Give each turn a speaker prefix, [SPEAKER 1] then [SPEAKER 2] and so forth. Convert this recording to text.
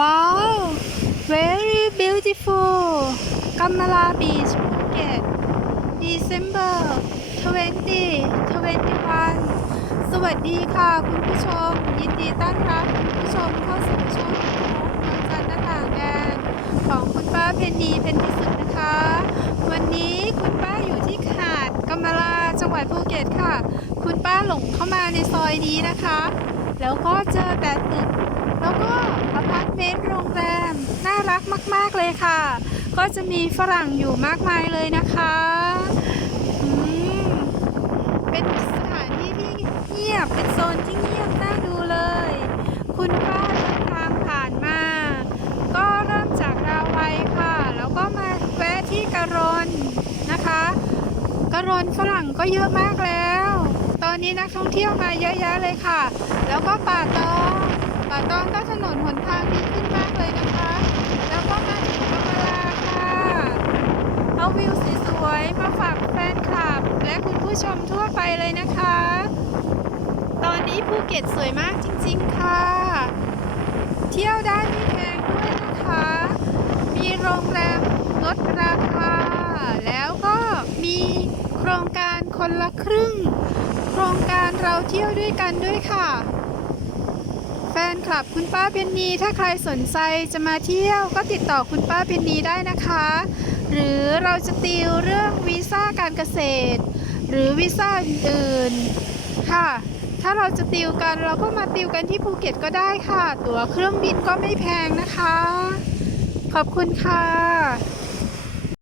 [SPEAKER 1] ว้าว very beautiful กัมมาลาบีชภูเก็ต December 20 21 สวัสดีค่ะคุณผู้ชม ยินดีต้อนรับคุณผู้ชมเข้าสู่ช่องของจันหน้าต่างแดนของคุณป้าเพนนีเพนที่สุดนะคะ วันนี้คุณป้าอยู่ที่หาดกัมมาลาจังหวัดภูเก็ตค่ะ คุณป้าหลงเข้ามาในซอยนี้นะคะ แล้วก็เจอแต่ตึก แล้วก็อพาร์ต เมนต์โรงแรมน่ารักมาก ๆ เลยค่ะ ก็จะมีฝรั่งอยู่มากมายเลยนะคะเป็นสถานที่ที่เงียบ เป็นโซนที่เงียบน่าดูเลย คุณป้าเดินทางผ่านมา ก็เริ่มจากราวัยค่ะ แล้วก็มาแวะที่กระรนนะคะกระรนฝรั่งก็เยอะมากแล้ว ตอนนี้นักท่องเที่ยวมาเยอะแยะเลยค่ะ แล้วก็ป่าตองป่าตองก็ถนนหนทางดีขึ้นมากเลยนะคะ แล้วก็มาถึงกำมะลาค่ะ เอาวิวสวยๆมาฝากแฟนคลับ และคุณผู้ ชมทั่วไปเลยนะคะ ตอนนี้ภูเก็ตสวยมากจริงๆค่ะ เที่ยวได้ไม่แพงด้วยนะคะ มีโรงแรมลดราคา แล้วก็มีโครงการคนละครึ่ง โครงการเราเที่ยวด้วยกันด้วยค่ะ แฟนคลับคุณป้าเพนนีถ้าใครสนใจจะมาเที่ยวก็ติดต่อคุณป้าเพนนีได้นะคะ หรือเราจะติวเรื่องวีซ่าการเกษตร หรือวีซ่าอื่นๆค่ะ ถ้าเราจะติวกันเราก็มาติวกันที่ภูเก็ตก็ได้ค่ะ ตั๋วเครื่องบินก็ไม่แพงนะคะ ขอบคุณค่ะ